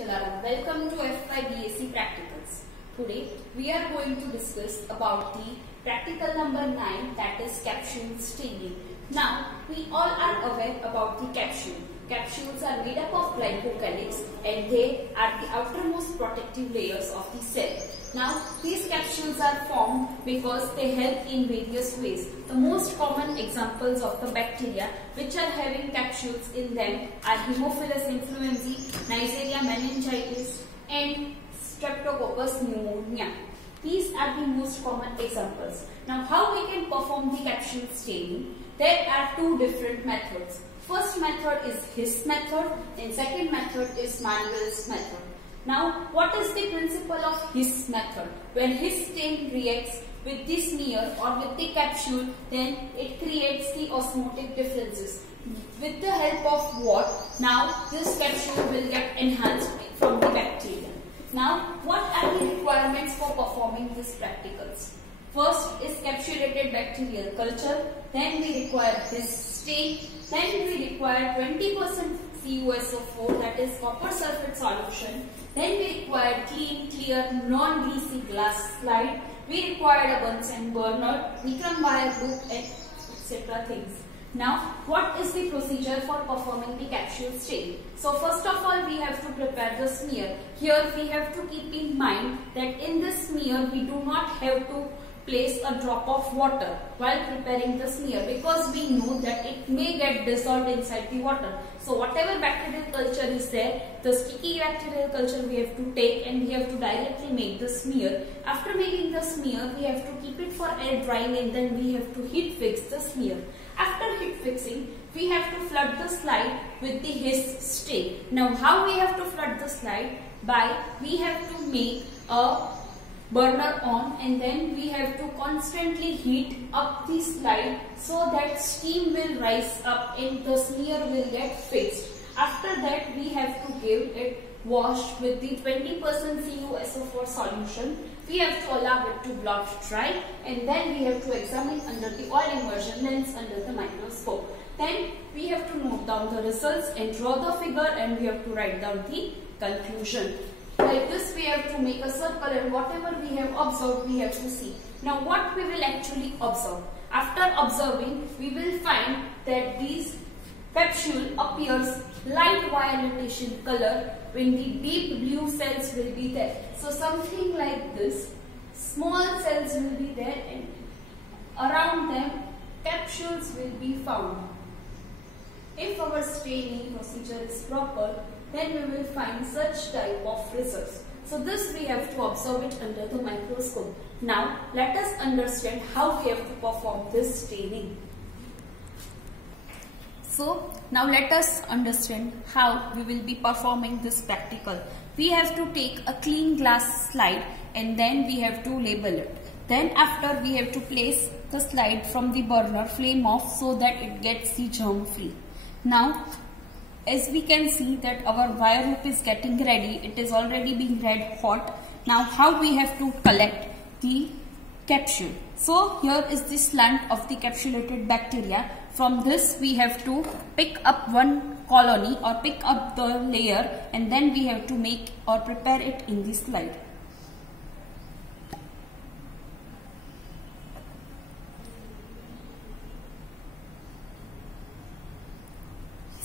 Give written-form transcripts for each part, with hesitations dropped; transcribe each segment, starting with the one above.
Dilaram. Welcome to FY BSc Practicals. Today we are going to discuss about the practical number 9, that is capsule staining. Now we all are aware about the capsule. Capsules are made up of glycocalyx and they are the outermost protective layers of the cell. Now these capsules are formed because they help in various ways. The most common examples of the bacteria which are having capsules in them are Haemophilus influenzae, Neisseria meningitis and Streptococcus pneumonia. These are the most common examples. Now how we can perform the capsule staining? There are two different methods. First method is His method and second method is Manuel's method. Now what is the principle of His method? When His stain reacts with the smear or with the capsule, then it creates the osmotic differences. With the help of what? Now this capsule will get enhanced from the bacteria. Now what are the requirements for performing these practicals? First is capsulated bacterial culture, then we require this stain, then we require 20% CuSO4, that is copper sulfate solution, then we require clean, clear, non-greasy glass slide, we require a Bunsen burner, Vikram wire hook, etc. things. Now, what is the procedure for performing the capsule stain? So, first of all, we have to prepare the smear. Here, we have to keep in mind that in this smear, we do not have to place a drop of water while preparing the smear because we know that it may get dissolved inside the water. So whatever bacterial culture is there, the sticky bacterial culture we have to take and we have to directly make the smear. After making the smear, we have to keep it for air drying and then we have to heat fix the smear. After heat fixing, we have to flood the slide with the His stain. Now how we have to flood the slide? We have to make a burner on and then we have to constantly heat up the slide so that steam will rise up and the smear will get fixed. After that we have to give it washed with the 20% CuSO4 solution. We have to allow it to blot dry and then we have to examine under the oil immersion lens under the microscope. Then we have to note down the results and draw the figure and we have to write down the conclusion. Like this we have to make a circle and whatever we have observed we have to see. Now what we will actually observe? After observing we will find that this capsule appears light violetation color when the deep blue cells will be there. So something like this, small cells will be there and around them capsules will be found. If our staining procedure is proper, then we will find such type of results. So this we have to observe it under the microscope. Now let us understand how we have to perform this staining. So now let us understand how we will be performing this practical. We have to take a clean glass slide and then we have to label it. Then after we have to place the slide from the burner, flame off so that it gets the germ free. Now as we can see that our wire loop is getting ready, it is already being red hot. Now how we have to collect the capsule. So here is the slant of the capsulated bacteria. From this we have to pick up one colony or pick up the layer and then we have to make or prepare it in the slide.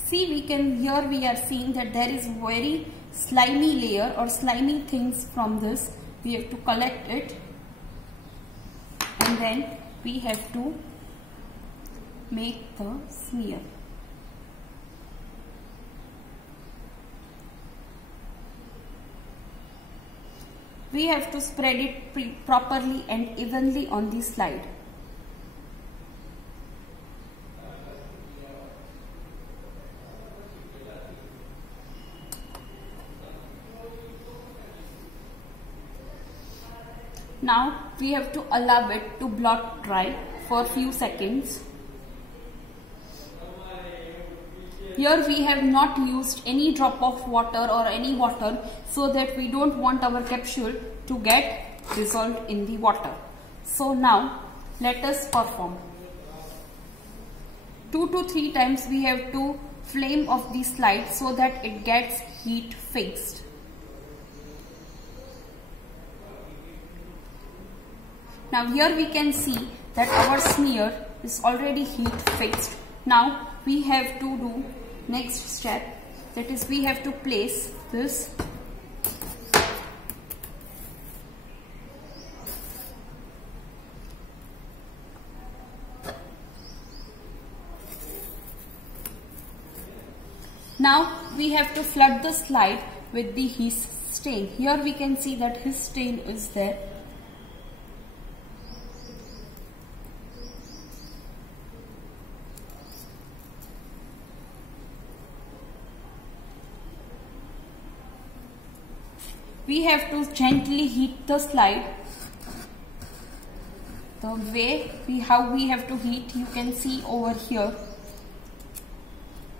See, here we are seeing that there is very slimy layer or slimy things from this. We have to collect it and then we have to make the smear. We have to spread it properly and evenly on the slide. Now we have to allow it to blot dry for a few seconds. Here we have not used any drop of water or any water so that we don't want our capsule to get dissolved in the water. So now let us perform. 2 to 3 times we have to flame off the slide so that it gets heat fixed. Now here we can see that our smear is already heat fixed. Now we have to do next step, that is we have to place this Now we have to flood the slide with the his stain. Here we can see that his stain is there. We have to gently heat the slide. The way how we have to heat, you can see over here.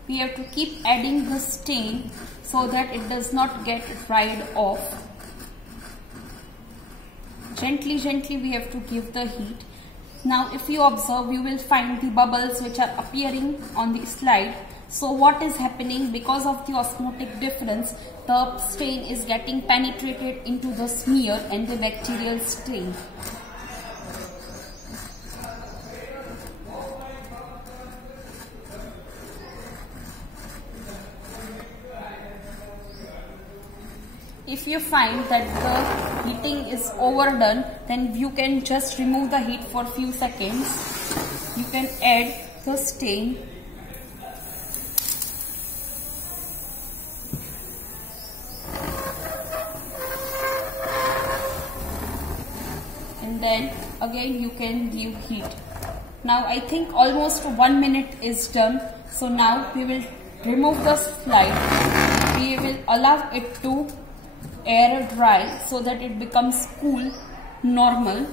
We have to keep adding the stain so that it does not get dried off. Gently we have to give the heat. Now if you observe, you will find the bubbles which are appearing on the slide. So what is happening? Because of the osmotic difference, the stain is getting penetrated into the smear and the bacterial stain. If you find that the heating is overdone, then you can just remove the heat for few seconds. You can add the stain. And then again you can give heat. Now I think almost 1 minute is done. So now we will remove the slide. We will allow it to air dry so that it becomes cool, normal.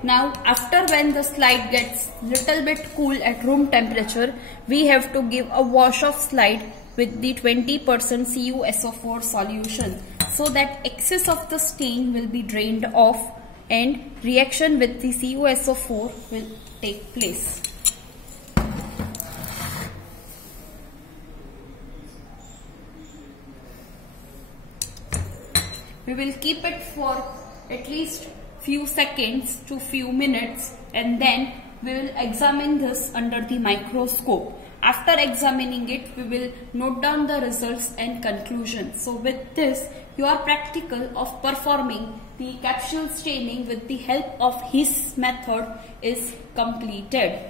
Now after when the slide gets little bit cool at room temperature, we have to give a wash of slide with the 20% CuSO4 solution so that excess of the stain will be drained off and reaction with the CuSO4 will take place. We will keep it for at least few seconds to few minutes, and then we will examine this under the microscope. After examining it, we will note down the results and conclusions. So with this, your practical of performing the capsule staining with the help of his method is completed.